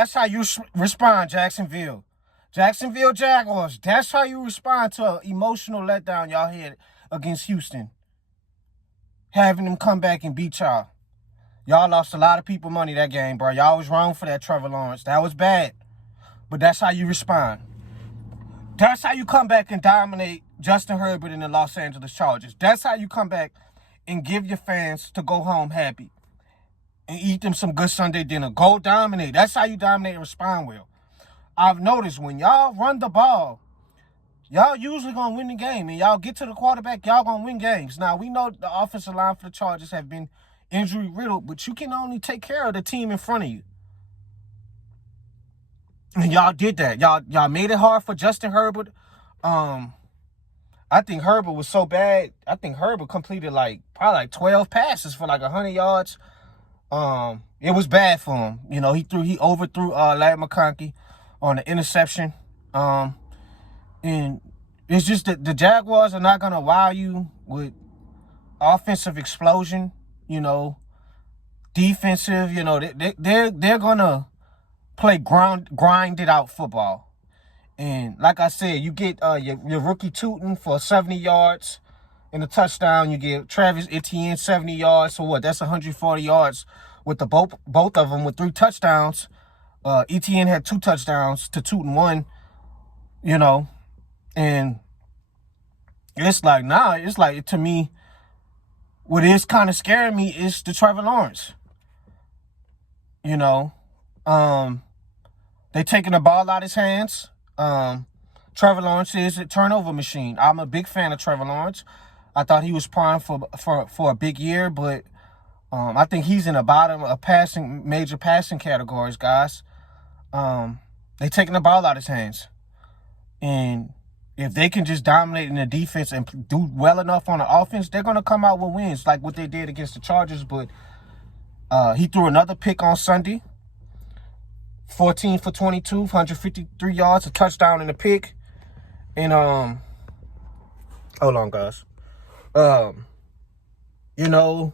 That's how you respond, Jacksonville. Jacksonville Jaguars. That's how you respond to an emotional letdown y'all had against Houston. Having them come back and beat y'all. Y'all lost a lot of people money that game, bro. Y'all was wrong for that, Trevor Lawrence. That was bad. But that's how you respond. That's how you come back and dominate Justin Herbert and the Los Angeles Chargers. That's how you come back and give your fans to go home happy and eat them some good Sunday dinner. Go dominate. That's how you dominate and respond well. I've noticed when y'all run the ball, y'all usually going to win the game. And y'all get to the quarterback, y'all going to win games. Now, we know the offensive line for the Chargers have been injury-riddled, but you can only take care of the team in front of you. And y'all did that. Y'all made it hard for Justin Herbert. I think Herbert was so bad. I think Herbert completed probably 12 passes for 100 yards. It was bad for him. You know, he overthrew Larry McConkey on the interception. And it's just that the Jaguars are not gonna wow you with offensive explosion. You know, defensive. You know, they're gonna play grinded out football. And like I said, you get your rookie Tootin for 70 yards and a touchdown. You get Travis Etienne 70 yards. So what? That's 140 yards with the both of them with 3 touchdowns. Etienne had 2 touchdowns to Tootin 1. You know, and it's to me, what is kind of scaring me is the Trevor Lawrence. You know, they taking the ball out of his hands. Trevor Lawrence is a turnover machine. I'm a big fan of Trevor Lawrence. I thought he was primed for a big year, but I think he's in the bottom of major passing categories, guys. They taking the ball out of his hands. And if they can just dominate in the defense and do well enough on the offense, they're going to come out with wins like what they did against the Chargers. But he threw another pick on Sunday. 14 for 22, 153 yards, a touchdown and a pick. And, hold on, guys. You know,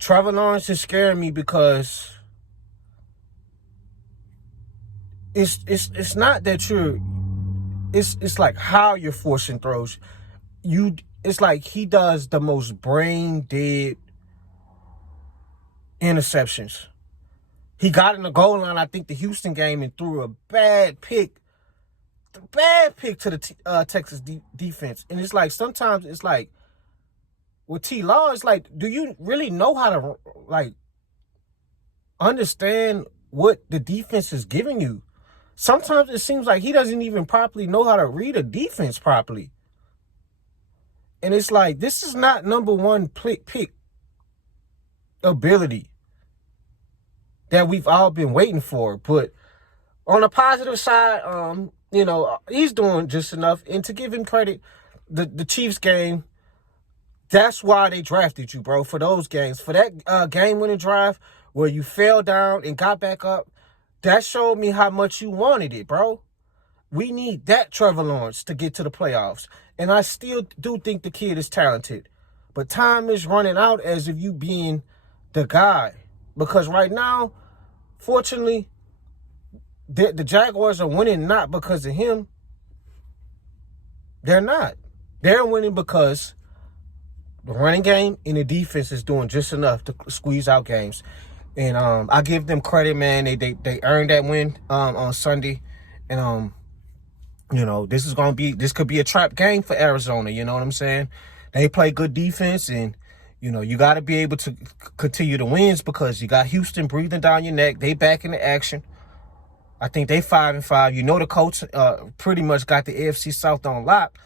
Trevor Lawrence is scaring me because it's not that it's like how you're forcing throws. It's like he does the most brain dead interceptions. He got in the goal line, I think, the Houston game and threw a bad pick to the Texas defense. And it's like sometimes it's like with T-Law, it's like, do you really know how to understand what the defense is giving you? Sometimes it seems like he doesn't even properly know how to read a defense properly. And it's like, this is not number one pick ability that we've all been waiting for. But on the positive side, you know, he's doing just enough. And to give him credit, the Chiefs game, that's why they drafted you, bro, for those games. For that game-winning drive where you fell down and got back up, that showed me how much you wanted it, bro. We need that Trevor Lawrence to get to the playoffs. And I still do think the kid is talented. But time is running out as of you being the guy. Because right now, fortunately, the Jaguars are winning not because of him. They're not. They're winning because the running game and the defense is doing just enough to squeeze out games. And I give them credit, man. They earned that win on Sunday. And you know, this could be a trap game for Arizona, you know what I'm saying? They play good defense, and you know, you got to be able to continue the wins because you got Houston breathing down your neck. They back into action. I think they 5-5. You know, the coach pretty much got the AFC South on lock.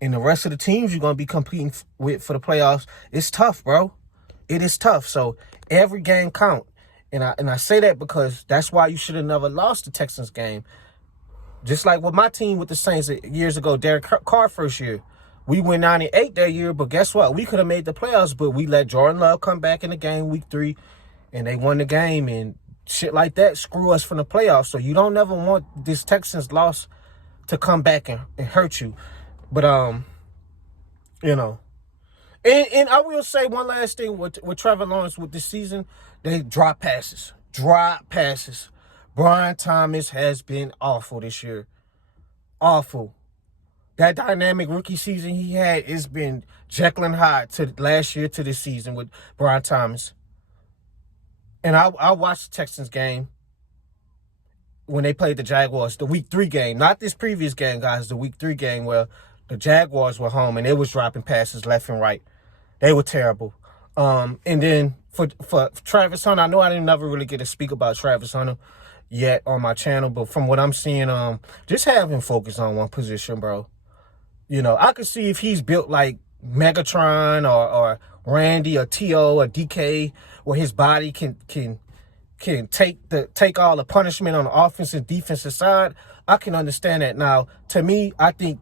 And the rest of the teams you're going to be competing with for the playoffs, it's tough, bro. It is tough. So every game count. And I say that because that's why you should have never lost the Texans game. Just like with my team with the Saints years ago, Derek Carr first year. We went 9-8 that year, but guess what? We could have made the playoffs, but we let Jordan Love come back in the game week 3, and they won the game, and shit like that screw us from the playoffs. So you don't never want this Texans loss to come back and hurt you. But, you know. And I will say one last thing with Trevor Lawrence with this season, they drop passes. drop passes. Brian Thomas has been awful this year. Awful. That dynamic rookie season he had has been Jekyll and Hyde to last year to this season with Brian Thomas. And I watched the Texans game when they played the Jaguars, the Week 3 game. Not this previous game, guys, the Week 3 game where the Jaguars were home and they was dropping passes left and right. They were terrible. And then for Travis Hunter, I know I didn't never really get to speak about Travis Hunter yet on my channel, but from what I'm seeing, just have him focus on one position, bro. You know, I could see if he's built like Megatron or Randy or T.O. or DK, where his body can take all the punishment on the offensive and defensive side. I can understand that. Now, to me, I think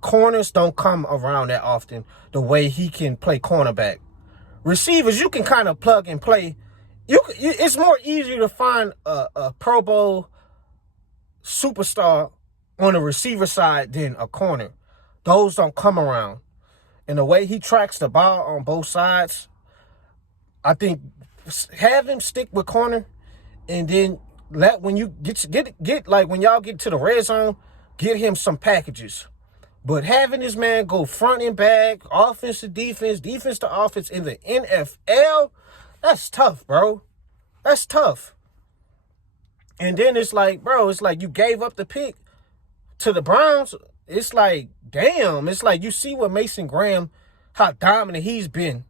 corners don't come around that often the way he can play cornerback. Receivers, you can kind of plug and play. It's more easier to find a Pro Bowl superstar on the receiver side than a corner. Those don't come around. And the way he tracks the ball on both sides, I think have him stick with corner, and then when you get like when y'all get to the red zone, get him some packages. But having this man go front and back, offense to defense, defense to offense in the NFL, that's tough, bro. That's tough. And then it's like, bro, it's like you gave up the pick to the Browns. It's like, damn. It's like you see what Mason Graham, how dominant he's been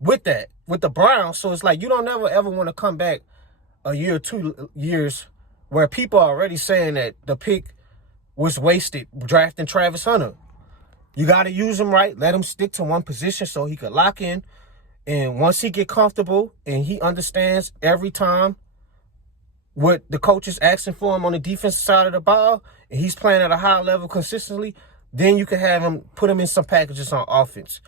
with the Browns. So it's like you don't never ever want to come back a year or 2 years where people are already saying that the pick was wasted drafting Travis Hunter. You got to use him right. Let him stick to one position so he could lock in. And once he get comfortable and he understands every time what the coach is asking for him on the defensive side of the ball, and he's playing at a high level consistently, then you can have him, put him in some packages on offense.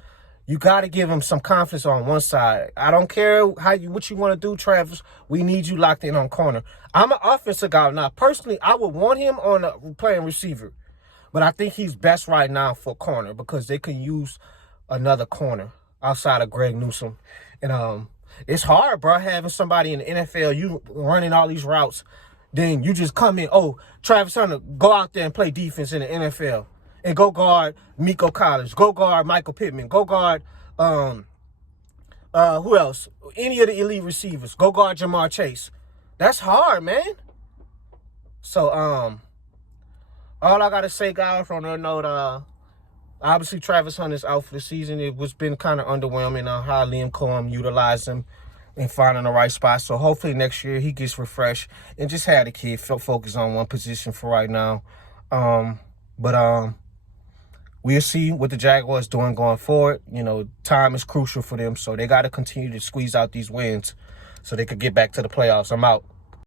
You got to give him some confidence on one side. I don't care what you want to do, Travis. We need you locked in on corner. I'm an offensive guy now. Personally, I would want him on playing receiver. But I think he's best right now for corner because they can use another corner outside of Greg Newsome. And it's hard, bro, having somebody in the NFL, you running all these routes, then you just come in, Travis Hunter, go out there and play defense in the NFL. And go guard Miko Collins. Go guard Michael Pittman. Go guard, who else? Any of the elite receivers. Go guard Jamar Chase. That's hard, man. So, all I got to say, guys, on that note, obviously Travis Hunter's out for the season. It was been kind of underwhelming on how Liam Cohen utilized him and finding the right spot. So hopefully next year he gets refreshed and just had the kid focus on one position for right now. But we'll see what the Jaguars doing going forward. You know, time is crucial for them, so they got to continue to squeeze out these wins so they could get back to the playoffs. I'm out.